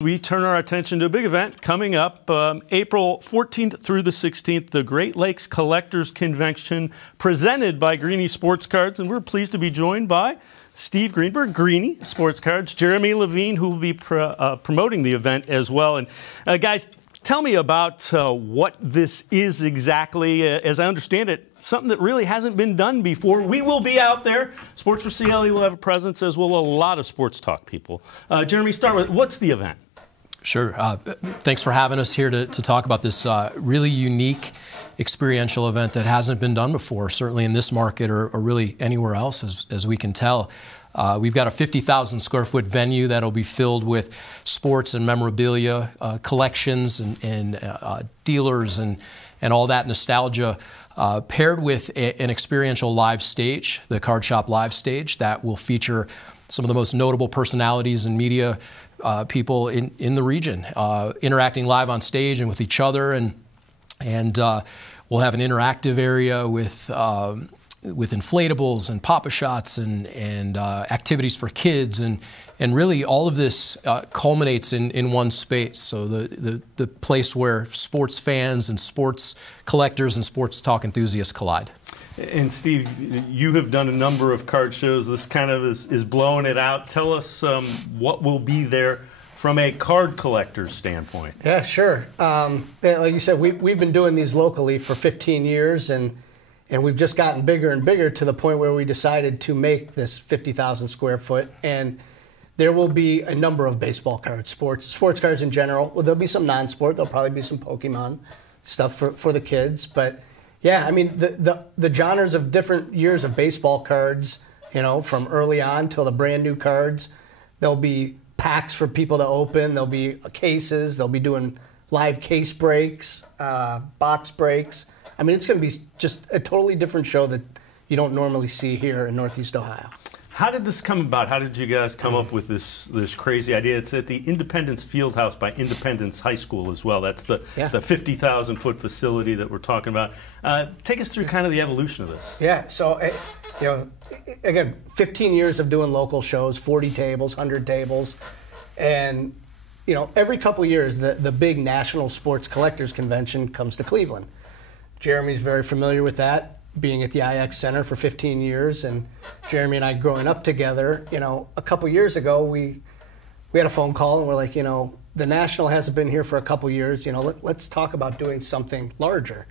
We turn our attention to a big event coming up April 14th through the 16th, the Great Lakes Collectors Convention presented by Greenie Sports Cards. And we're pleased to be joined by Steve Greenberg, Greenie Sports Cards, Jeremy Levine, who will be promoting the event as well. And guys, tell me about what this is exactly. As I understand it, something that really hasn't been done before. We will be out there. Sports4CLE will have a presence, as will a lot of sports talk people. Jeremy, start with, what's the event? Sure. Thanks for having us here to talk about this really unique experiential event that hasn't been done before, certainly in this market or really anywhere else, as we can tell. We've got a 50,000 square foot venue that'll be filled with sports and memorabilia, collections and dealers and all that nostalgia, paired with an experiential live stage, the Card Shop Live Stage, that will feature some of the most notable personalities and media people in the region, interacting live on stage and with each other, and we'll have an interactive area with inflatables and Pop-A-Shots and activities for kids, and really all of this culminates in one space. So the place where sports fans and sports collectors and sports talk enthusiasts collide. And Steve, you have done a number of card shows. This kind of is blowing it out. Tell us what will be there from a card collector's standpoint. Yeah, sure. Like you said, we've been doing these locally for 15 years, and we've just gotten bigger and bigger to the point where we decided to make this 50,000 square foot. And there will be a number of baseball cards, sports cards in general. Well, there'll be some non-sport. There'll probably be some Pokemon stuff for the kids, but. Yeah, I mean, the genres of different years of baseball cards, you know, from early on till the brand new cards. There'll be packs for people to open. There'll be cases. They'll be doing live case breaks, box breaks. I mean, it's going to be just a totally different show that you don't normally see here in Northeast Ohio. How did this come about? How did you guys come up with this crazy idea? It's at the Independence Fieldhouse by Independence High School as well. That's the 50,000 foot facility that we're talking about. Take us through kind of the evolution of this. Yeah, so you know, again, 15 years of doing local shows, 40 tables, 100 tables, and you know, every couple of years the big National Sports Collectors Convention comes to Cleveland. Jeremy's very familiar with that, being at the IX Center for 15 years, and Jeremy and I growing up together. You know, a couple years ago, we had a phone call, and we're like, you know, the National hasn't been here for a couple years. You know, let's talk about doing something larger.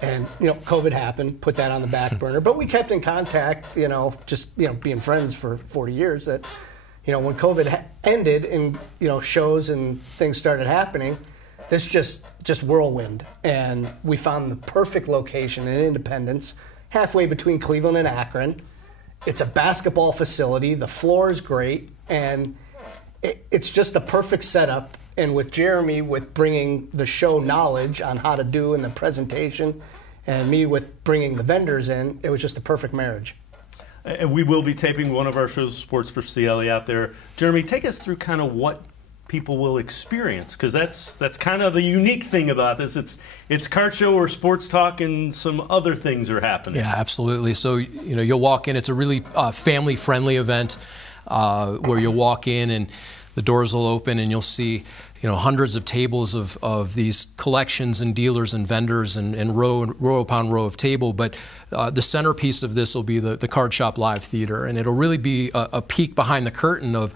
And, you know, COVID happened, put that on the back burner. But we kept in contact, you know, just, you know, being friends for 40 years, that, you know, when COVID ended and, you know, shows and things started happening, this just whirlwind, and we found the perfect location in Independence, halfway between Cleveland and Akron. It's a basketball facility. The floor is great, and it's just the perfect setup. And with Jeremy, with bringing the show knowledge on how to do in the presentation, and me with bringing the vendors in, it was just a perfect marriage. And we will be taping one of our shows, Sports4CLE, out there. Jeremy, take us through kind of what people will experience, because that's kind of the unique thing about this. It's card show or sports talk, and some other things are happening. Yeah, absolutely. So, you know, you'll walk in. It's a really family-friendly event where you'll walk in and the doors will open and you'll see, you know, hundreds of tables of these collections and dealers and vendors and row upon row of table. But the centerpiece of this will be the Card Shop Live Theater, and it'll really be a peek behind the curtain of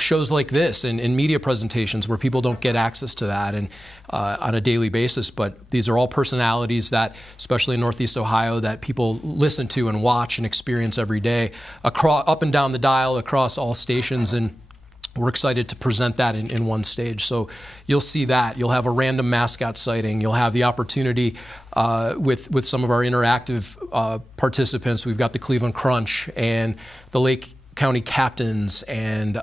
shows like this and media presentations where people don't get access to that and on a daily basis. But these are all personalities that, especially in Northeast Ohio, that people listen to and watch and experience every day, up and down the dial, across all stations. And we're excited to present that in one stage. So you'll see that. You'll have a random mascot sighting. You'll have the opportunity with some of our interactive participants. We've got the Cleveland Crunch and the Lake County Captains and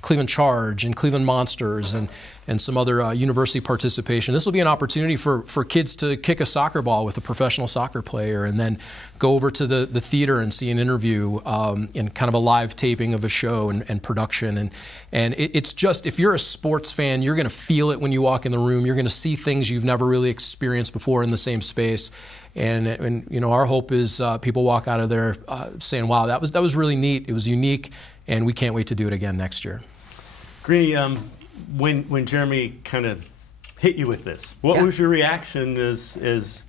Cleveland Charge and Cleveland Monsters and some other university participation. This will be an opportunity for kids to kick a soccer ball with a professional soccer player, and then go over to the theater and see an interview and kind of a live taping of a show and production. And it's just, if you're a sports fan, you're going to feel it when you walk in the room. You're going to see things you've never really experienced before in the same space. And you know, our hope is people walk out of there saying, wow, that was really neat. It was unique, and we can't wait to do it again next year. Greenie, when Jeremy kind of hit you with this, what was your reaction as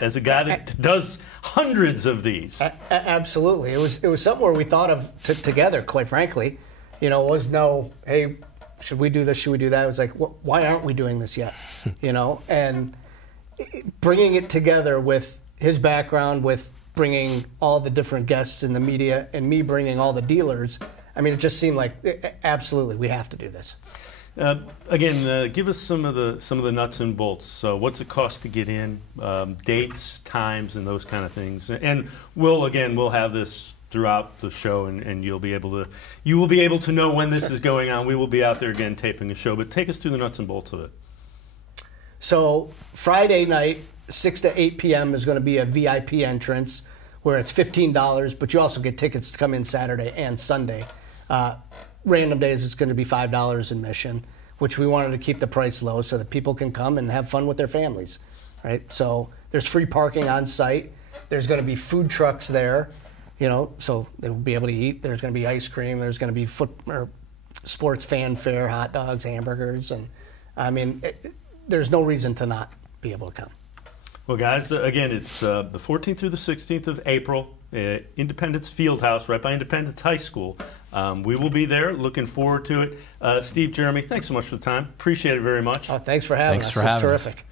a guy that does hundreds of these? Absolutely. It was something where we thought of together, quite frankly. You know, it was no, hey, should we do this? Should we do that? It was like, why aren't we doing this yet? You know, and bringing it together with his background, with bringing all the different guests in the media, and me bringing all the dealers. I mean, it just seemed like absolutely we have to do this. Again, give us some of the nuts and bolts. So, what's it cost to get in? Dates, times, and those kind of things. And we'll have this throughout the show, and you will be able to know when this is going on. We will be out there again taping the show. But take us through the nuts and bolts of it. So Friday night, 6 to 8 p.m. is going to be a VIP entrance where it's $15, but you also get tickets to come in Saturday and Sunday. Random days it's going to be $5 admission, which we wanted to keep the price low so that people can come and have fun with their families, right? So there's free parking on site. There's going to be food trucks there, you know, so they will be able to eat. There's going to be ice cream. There's going to be sports fanfare, hot dogs, hamburgers, and I mean, there's no reason to not be able to come. Well, guys, again, it's the 14th through the 16th of April, Independence Fieldhouse, right by Independence High School. We will be there. Looking forward to it. Steve, Jeremy, thanks so much for the time. Appreciate it very much. Oh, thanks for having us. Thanks for having us. Terrific.